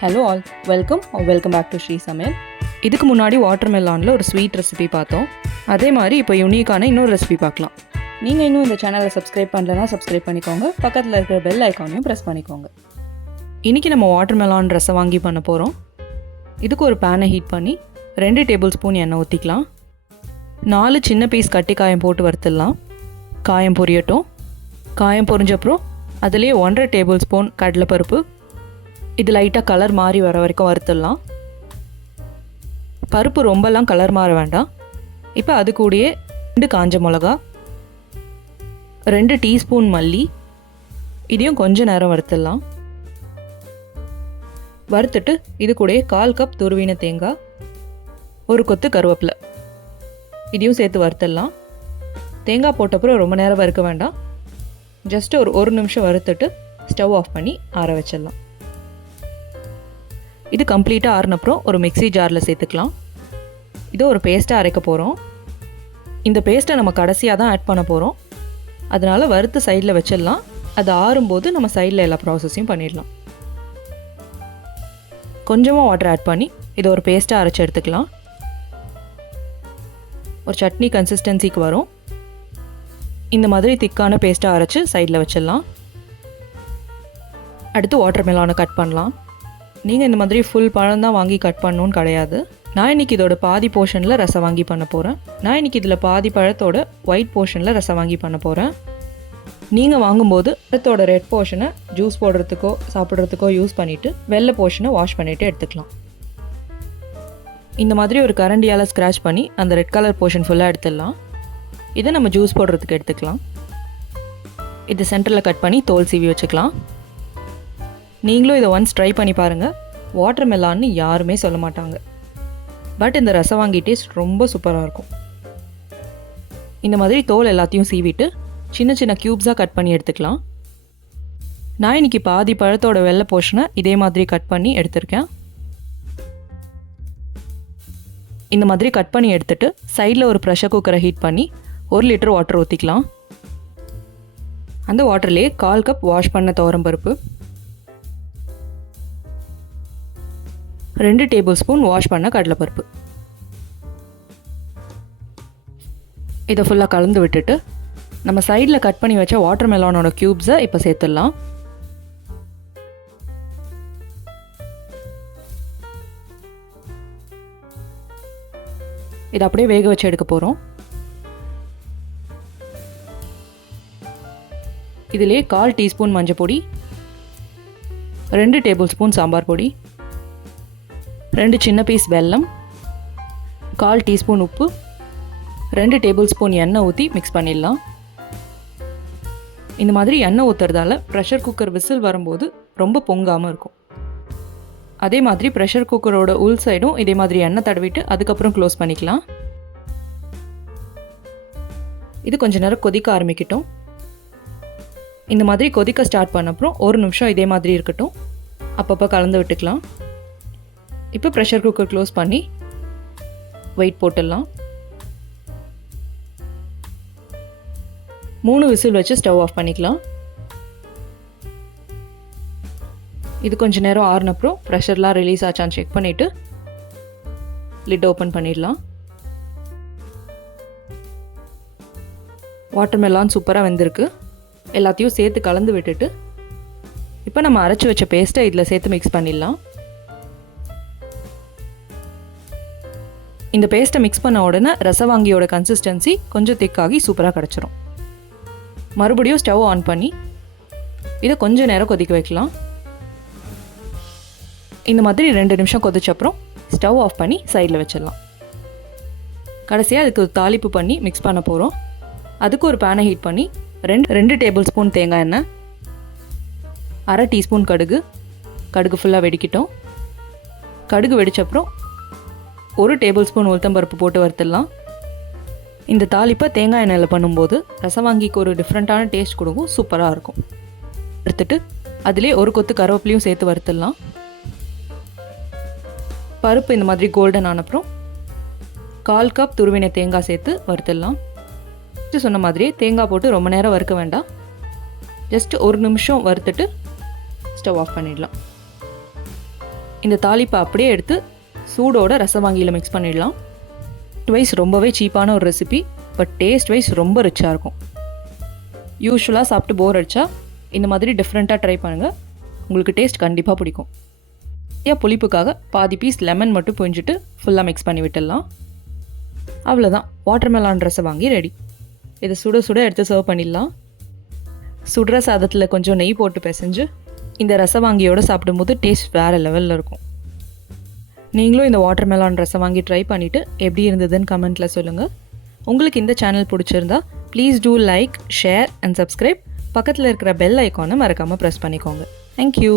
Hello all, welcome back to Sri Samayal. இதுக்கு முன்னாடி water மெலானில் ஒரு ஸ்வீட் ரெசிபி பார்த்தோம். அதே மாதிரி இப்போ யூனிக்கான இன்னொரு ரெசிபி பார்க்கலாம். நீங்கள் இன்னும் இந்த சேனலை சப்ஸ்கிரைப் பண்ணலன்னா சப்ஸ்கிரைப் பண்ணிக்கோங்க. பக்கத்தில் இருக்கிற பெல் ஐக்கானையும் ப்ரெஸ் பண்ணிக்கோங்க. இன்றைக்கி நம்ம வாட்டர் மெலான் ரசம் வாங்கி பண்ண போகிறோம். இதுக்கு ஒரு பேனை ஹீட் பண்ணி 2 டேபிள் ஸ்பூன் எண்ணெய் ஊற்றிக்கலாம். 4 சின்ன பீஸ் கட்டி காயம் போட்டு வறுத்துடலாம். காயம் பொரியட்டும். காயம் பொரிஞ்சப்பறம் அதுலேயே 1.5 டேபிள் ஸ்பூன் கடலைப்பருப்பு. இது லைட்டாக கலர் மாறி வர வரைக்கும் வறுத்துடலாம். பருப்பு ரொம்பலாம் கலர் மாற வேண்டாம். இப்போ அது கூடயே 2 காஞ்ச மிளகா, 2 டீஸ்பூன் மல்லி, இதையும் கொஞ்சம் நேரம் வறுத்துடலாம். வறுத்துட்டு இது கூடயே 1/4 கப் துருவின தேங்காய், ஒரு கொத்து கருவேப்பிலை, இதையும் சேர்த்து வறுத்துடலாம். தேங்காய் போட்டப்புறம் ரொம்ப நேரம் வறுக்க வேண்டாம். ஜஸ்ட் ஒரு நிமிஷம் வறுத்துட்டு ஸ்டவ் ஆஃப் பண்ணி ஆற வச்சிடலாம். இது கம்ப்ளீட்டாக ஆறினப்புறம் ஒரு மிக்ஸி ஜாரில் சேர்த்துக்கலாம். இது ஒரு பேஸ்ட்டாக அரைக்க போகிறோம். இந்த பேஸ்ட்டை நம்ம கடைசியாக தான் ஆட் பண்ண போகிறோம். அதனால் வறுத்து சைடில் வச்சிடலாம். அது ஆறும்போது நம்ம சைடில் எல்லா ப்ராசஸையும் பண்ணிடலாம். கொஞ்சமாக வாட்டர் ஆட் பண்ணி இதை ஒரு பேஸ்ட்டாக அரைச்சி எடுத்துக்கலாம். ஒரு சட்னி கன்சிஸ்டன்சிக்கு வரும். இந்த மாதிரி திக்கான பேஸ்ட்டாக அரைச்சி சைடில் வச்சிடலாம். அடுத்து வாட்டர் மெலானை கட் பண்ணலாம். நீங்கள் இந்த மாதிரி ஃபுல் பழம் தான் வாங்கி கட் பண்ணணுன்னு கிடையாது. நான் இன்றைக்கி இதோட பாதி போர்ஷனில் ரசம் வாங்கி பண்ண போகிறேன். நான் இன்றைக்கி இதில் பாதி பழத்தோட ஒயிட் போர்ஷனில் ரசம் வாங்கி பண்ண போகிறேன். நீங்கள் வாங்கும்போது பழத்தோட ரெட் போர்ஷனை ஜூஸ் போடுறதுக்கோ சாப்பிட்றதுக்கோ யூஸ் பண்ணிவிட்டு வெள்ளை போர்ஷனை வாஷ் பண்ணிவிட்டு எடுத்துக்கலாம். இந்த மாதிரி ஒரு கரண்டியால் ஸ்க்ராட்ச் பண்ணி அந்த ரெட் கலர் போர்ஷன் ஃபுல்லாக எடுத்துடலாம். இதை நம்ம ஜூஸ் போடுறதுக்கு எடுத்துக்கலாம். இது சென்டரில் கட் பண்ணி தோல் சீவி வச்சுக்கலாம். நீங்களும் இதை ஒன்ஸ் ட்ரை பண்ணி பாருங்கள். வாட்டர் மெலான்னு யாருமே சொல்ல மாட்டாங்க. பட் இந்த ரசவாங்கி டேஸ்ட் ரொம்ப சூப்பராக இருக்கும். இந்த மாதிரி தோல் எல்லாத்தையும் சீவிட்டு சின்ன சின்ன க்யூப்ஸாக கட் பண்ணி எடுத்துக்கலாம். நான் இன்றைக்கி பாதி பழத்தோட வெள்ளை போர்ஷனை இதே மாதிரி கட் பண்ணி எடுத்திருக்கேன். இந்த மாதிரி கட் பண்ணி எடுத்துட்டு சைடில் ஒரு ப்ரெஷர் குக்கரை ஹீட் பண்ணி 1 லிட்டர் வாட்டர் ஊற்றிக்கலாம். அந்த வாட்டர்லேயே 1/4 கப் வாஷ் பண்ண துவரம்பருப்பு, 2 டேபிள் ஸ்பூன் வாஷ் பண்ண கடலைப்பருப்பு, இதை ஃபுல்லாக கலந்து விட்டுட்டு நம்ம சைடில் கட் பண்ணி வச்ச வாட்டர் மெலானோட க்யூப்ஸை இப்போ சேர்த்துடலாம். இதை அப்படியே வேக வச்சு எடுக்க போகிறோம். இதிலே 1/4 டீஸ்பூன் மஞ்சள் பொடி, 2 டேபிள் ஸ்பூன் சாம்பார் பொடி, 2 சின்ன பீஸ் வெல்லம், 1/4 டீஸ்பூன் உப்பு, 2 டேபிள் ஸ்பூன் எண்ணெய் ஊற்றி மிக்ஸ் பண்ணிடலாம். இந்த மாதிரி எண்ணெய் ஊற்றுறதால ப்ரெஷர் குக்கர் விசில் வரும்போது ரொம்ப பொங்காமல் இருக்கும். அதே மாதிரி ப்ரெஷர் குக்கரோட உள் சைடும் இதே மாதிரி எண்ணெய் தடவிட்டு அதுக்கப்புறம் க்ளோஸ் பண்ணிக்கலாம். இது கொஞ்ச நேரம் கொதிக்க ஆரம்பிக்கட்டும். இந்த மாதிரி கொதிக்க ஸ்டார்ட் பண்ண அப்புறம் 1 நிமிஷம் இதே மாதிரி இருக்கட்டும். அப்பப்போ கலந்து விட்டுக்கலாம். இப்போ ப்ரெஷர் குக்கர் க்ளோஸ் பண்ணி வெயிட் போட்டுடலாம். 3 விசில் வச்சு ஸ்டவ் ஆஃப் பண்ணிக்கலாம். இது கொஞ்சம் நேரம் ஆறுனப்புறம் ப்ரெஷர்லாம் ரிலீஸ் ஆச்சான்னு செக் பண்ணிவிட்டு லிட் ஓப்பன் பண்ணிடலாம். வாட்டர் மெலான் சூப்பராக வெந்திருக்கு. எல்லாத்தையும் சேர்த்து கலந்து விட்டுட்டு இப்போ நம்ம அரைச்சி வச்ச பேஸ்ட்டை இதில் சேர்த்து மிக்ஸ் பண்ணிடலாம். இந்த பேஸ்ட்டை மிக்ஸ் பண்ண உடனே ரசவாங்கியோட கன்சிஸ்டன்சி கொஞ்சம் திக்காகி சூப்பராக கிடச்சிரும். மறுபடியும் ஸ்டவ் ஆன் பண்ணி இதை கொஞ்சம் நேரம் கொதிக்க வைக்கலாம். இந்த மாதிரி 2 நிமிஷம் கொதிச்சப்புறம் ஸ்டவ் ஆஃப் பண்ணி சைடில் வச்சிடலாம். கடைசியாக அதுக்கு ஒரு தாளிப்பு பண்ணி மிக்ஸ் பண்ண போகிறோம். அதுக்கு ஒரு பேனை ஹீட் பண்ணி 2 டேபிள் ஸ்பூன் தேங்காய் எண்ணெய், 1/2 டீஸ்பூன் கடுகு ஃபுல்லாக வெடிக்கிட்டோம். கடுகு வெடிச்சப்புறம் 1 டேபிள் ஸ்பூன் உளுத்தம்பருப்பு போட்டு வறுத்துடலாம். இந்த தாளிப்பை தேங்காய் எண்ணெயில் பண்ணும்போது ரசவாங்கிக்கு ஒரு டிஃப்ரெண்ட்டான டேஸ்ட் கொடுக்கும். சூப்பராக இருக்கும். வறுத்துட்டு அதிலே ஒரு கொத்து கருவேப்பிலையும் சேர்த்து வறுத்துடலாம். பருப்பு இந்த மாதிரி கோல்டன் ஆனப்புறம் 1/4 கப் துருவின தேங்காய் சேர்த்து வறுத்துடலாம். சொன்ன மாதிரியே தேங்காய் போட்டு ரொம்ப நேரம் வறுக்க வேண்டாம். ஜஸ்ட் 1 நிமிஷம் வறுத்துட்டு ஸ்டவ் ஆஃப் பண்ணிடலாம். இந்த தாளிப்பை அப்படியே எடுத்து சூடோட ரசவாங்கியில் மிக்ஸ் பண்ணிடலாம். ட்வைஸ் ரொம்பவே சீப்பான ஒரு ரெசிபி, பட் டேஸ்ட் வைஸ் ரொம்ப ரிச்சாக இருக்கும். யூஸ்வலாக சாப்பிட்டு போர் அடித்தா இந்த மாதிரி டிஃப்ரெண்ட்டாக ட்ரை பண்ணுங்கள், உங்களுக்கு டேஸ்ட் கண்டிப்பாக பிடிக்கும். புளிப்புக்காக பாதி பீஸ் லெமன் மட்டும் புழிஞ்சிட்டு ஃபுல்லாக மிக்ஸ் பண்ணி விட்டுடலாம். அவ்வளோதான், வாட்டர்மெலான் ரசவாங்கி ரெடி. இதை சுட சுட எடுத்து சர்வ் பண்ணிடலாம். சுடுற சாதத்தில் கொஞ்சம் நெய் போட்டு பிசைஞ்சு இந்த ரசவாங்கியோடு சாப்பிடும்போது டேஸ்ட் வேறு லெவலில் இருக்கும். நீங்களும் இந்த வாட்டர்மெலான் ரசவாங்கி ட்ரை பண்ணிவிட்டு எப்படி இருந்ததுன்னு கமெண்ட்டில் சொல்லுங்கள். உங்களுக்கு இந்த சேனல் பிடிச்சிருந்தா please do like, share and subscribe. பக்கத்தில் இருக்கிற பெல் ஐக்கானை மறக்காமல் ப்ரெஸ் பண்ணிக்கோங்க. தேங்க்யூ.